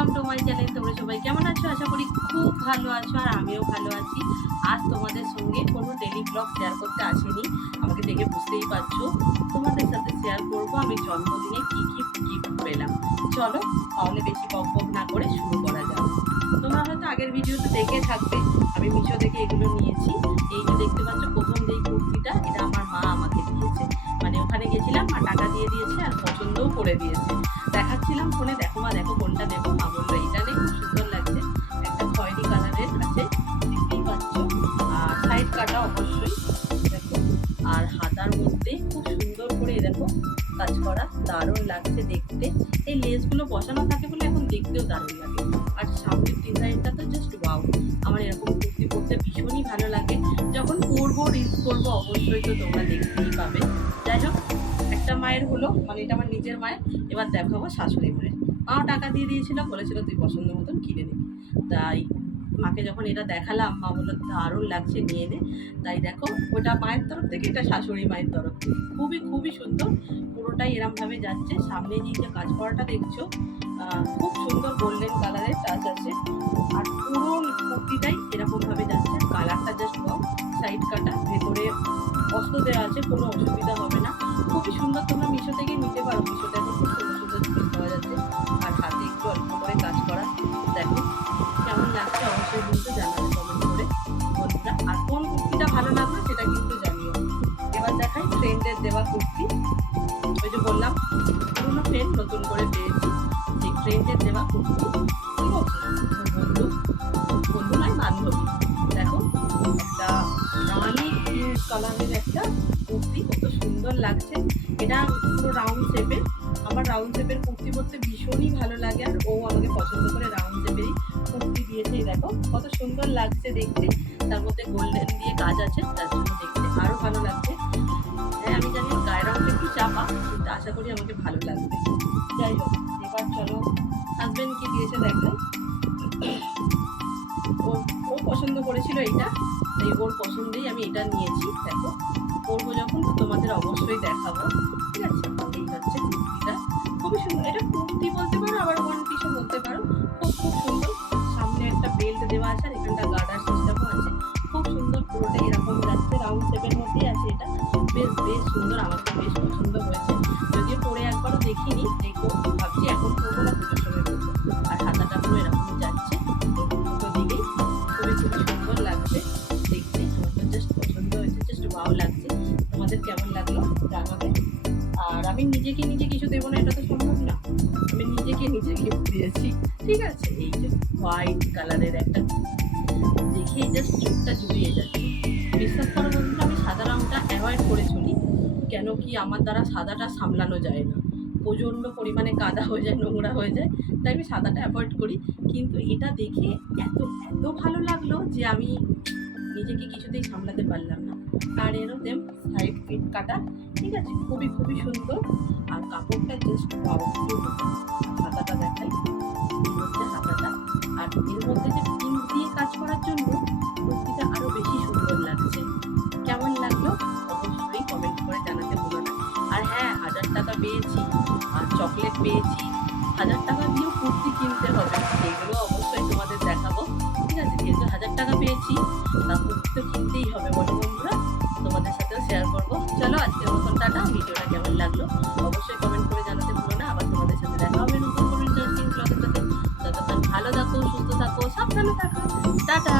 Welcome to my channel. তোমরা সবাই কেমন আছো? আশা করি খুব ভালো আছো, আর আমিও ভালো আছি। আজ তোমাদের সঙ্গে কোনো ডেলি ব্লগ শেয়ার করতে আসিনি, আমাকে দেখে বুঝতেই পারছো। তোমাদের সাথে শেয়ার করবো আমি জন্মদিনে কী কী গিফট পেলাম। চলো তাহলে বেশি বকবক না করে শুরু করা যাক। তোমরা হয়তো আগের ভিডিওতে দেখে থাকবে, আমি মিশো থেকে এগুলো নিয়েছি। এই যে দেখতে পাচ্ছ প্রথম যেই কুর্তিটা, এটা আমার মা আমাকে দিয়েছে। মানে ওখানে গেছিলাম, মা টাকা দিয়ে দিয়েছে আর পছন্দও করে দিয়েছে। দেখাচ্ছিলাম ফোনে, দেখো মা দেখো কোনটা নেবো। মা বললো এইটা নেই, খুব সুন্দর লাগছে, একটা খয়েরি কালারের আছে, দেখতেই পাচ্ছ। আর সাইড কাটা অবশ্যই দেখো, আর হাতার মধ্যে খুব সুন্দর করে দেখো কাজ করা, দারুণ লাগছে দেখতে। এই লেসগুলো বসানো থাকে বলে এখন দেখতেও দারুণ লাগে। আর সামনের ডিজাইনটা তো জাস্ট ওয়াও। আমার এরকম কুর্তি পরতে ভীষণই ভালো লাগে। যখন পরবো রিলস করবো অবশ্যই তো তোমরা দেখতেই পাবে। যাই হোক, একটা মায়ের হলো, মানে এটা আমার নিজের মায়ের। এবার দেখাবো শাশুড়ি মায়ের। মাও টাকা দিয়ে দিয়েছিল, বলেছিল তুই পছন্দ মতন কিনে নিবি। তাই মাকে যখন এটা দেখালাম, মা বললো দারুণ লাগছে, নিয়ে নে। তাই দেখো, ওটা মায়ের তরফ থেকে, এটা শাশুড়ি মায়ের তরফ থেকে। খুবই খুবই সুন্দর, পুরোটাই এরমভাবে যাচ্ছে। সামনে যে কাজ করাটা দেখছো, খুব সুন্দর গোল্ডেন কালারের টাচ আছে। আর পুরো কুর্তিটাই এরকমভাবে যাচ্ছে, কালারটা জাস্ট পাও। সাইড কাটা, ভেতরে অস্ত্র দেওয়া আছে, কোনো অসুবিধা হবে না। খুবই সুন্দর, তোমরা মিশো থেকে নিতে পারো। মিশোতে এখন খুব সুন্দর সুন্দর জিনিস পাওয়া যাচ্ছে। আর হাতে একটু অল্প করে কাজ করা, দেখো কেমন লাগছে অবশ্যই কিন্তু জানাবে কমেন্ট করে বন্ধুরা। আর কোন কুর্তিটা ভালো লাগবে সেটা কিন্তু জানিও। এবার দেখাই ফ্রেন্ডের দেওয়া কুর্তি। ওই যে বললাম পুরোনো ফ্রেন্ড নতুন করে পেয়েছি, সেই ফ্রেন্ডের দেওয়া কুর্তি। ঠিক আছে, বন্ধু বন্ধু নয় বান্ধবী। দেখো একটা রানি পিঙ্ক কালারের একটা কুর্তি, কত সুন্দর লাগছে। এটা পুরো রাউন্ড শেপের। আমার রাউন্ড শেপের কুর্তি পরতে ভীষণই ভালো লাগে, আর ও আমাকে পছন্দ করে রাউন্ড শেপেরই কুর্তি দিয়েছে। দেখো কত সুন্দর লাগছে দেখতে, তার মধ্যে গোল্ডেন দিয়ে কাজ আছে, তার জন্য দেখতে আরও ভালো লাগছে। হ্যাঁ আমি জানি গায়ের রঙটা একটু চাপা, কিন্তু আশা করি আমাকে ভালো লাগবে। যাই হোক, এবার চলো হাজব্যান্ড কি দিয়েছে দেখাই। ও ও পছন্দ করেছিল এইটা, তাই ওর পছন্দেই আমি এটা নিয়েছি। দেখো পরবো যখন তো তোমাদের অবশ্যই দেখাবো। ঠিক আছে, এই হচ্ছে কুর্তিটা, খুবই সুন্দর। এটা কুর্তি বলতে পারো, আবার ওয়ান পিসও বলতে পারো। খুব খুব সুন্দর। সামনে একটা বেল্ট দেওয়া আছে, আর এখানটা গার্ডার সিস্টেমও আছে। খুব সুন্দর, পুরোটা এরকম যাচ্ছে, রাউন্ড শেপের মধ্যেই আছে। এটা বেশ বেশ সুন্দর, আমার তো বেশ পছন্দ হয়েছে। যদিও পরে একবারও দেখিনি, দেখবো ভাবছি এখন পরবো না, পুজোর সময় পরবো। আর হাতাটা পুরো এরকম যাচ্ছে দুটো দিকেই, খুবই খুবই সুন্দর লাগছে দেখতে। আমার তো জাস্ট পছন্দ হয়েছে, জাস্ট ভালো লাগছে। তোমাদের কেমন লাগলো জানাবে। আর আমি নিজেকে নিজে কিছু দেবো না, এটা তো সম্ভব না। আমি নিজেকে নিজে গিফট দিয়েছি। ঠিক আছে, এই যে হোয়াইট কালারের একটা, দেখেই জাস্ট চোখটা জুড়িয়ে যাচ্ছে। বিশ্বাস করো বন্ধুরা, আমি সাদা রঙটা অ্যাভয়েড করে চলি। কেন কি আমার দ্বারা সাদাটা সামলানো যায় না, প্রচণ্ড পরিমাণে কাদা হয়ে যায়, নোংরা হয়ে যায়। তাই আমি সাদাটা অ্যাভয়েড করি। কিন্তু এটা দেখে এত এত ভালো লাগলো যে আমি নিজেকে কিছুতেই সামলাতে পারলাম না। আর এরও দেম সাইড ফিট কাটা। ঠিক আছে, খুবই খুবই সুন্দর। আর কাপড়টা জাস্ট হাতাটা দেখাই, এই হচ্ছে হাতাটা। আর এর মধ্যে যে পিঙ্ক দিয়ে কাজ করার জন্য কুর্তিটা আরও বেশি সুন্দর লাগছে। কেমন লাগলো অবশ্যই কমেন্ট করে জানাতে ভুলো না। আর হ্যাঁ, 1000 টাকা পেয়েছি, আর চকলেট পেয়েছি। 1000 টাকা দিয়েও কুর্তি কিনতে হবে, সেগুলো অবশ্যই তোমাদের দেখাবো। ঠিক আছে, যেহেতু 1000 টাকা পেয়েছি, তা কুর্তি তো কিনতেই হবে বলো বন্ধুরা, তোমাদের সাথেও শেয়ার করবো। চলো আজকের মতন টাটা। ভিডিওটা কেমন লাগলো অবশ্যই কমেন্ট করে জানাতে ভুলো না। আবার তোমাদের সাথে দেখা হবে নতুন কোনো ইন্টারেস্টিং ব্লগের সাথে। ততক্ষণ ভালো থাকো, সুস্থ থাকো, সাবধানে থাকো। টাটা।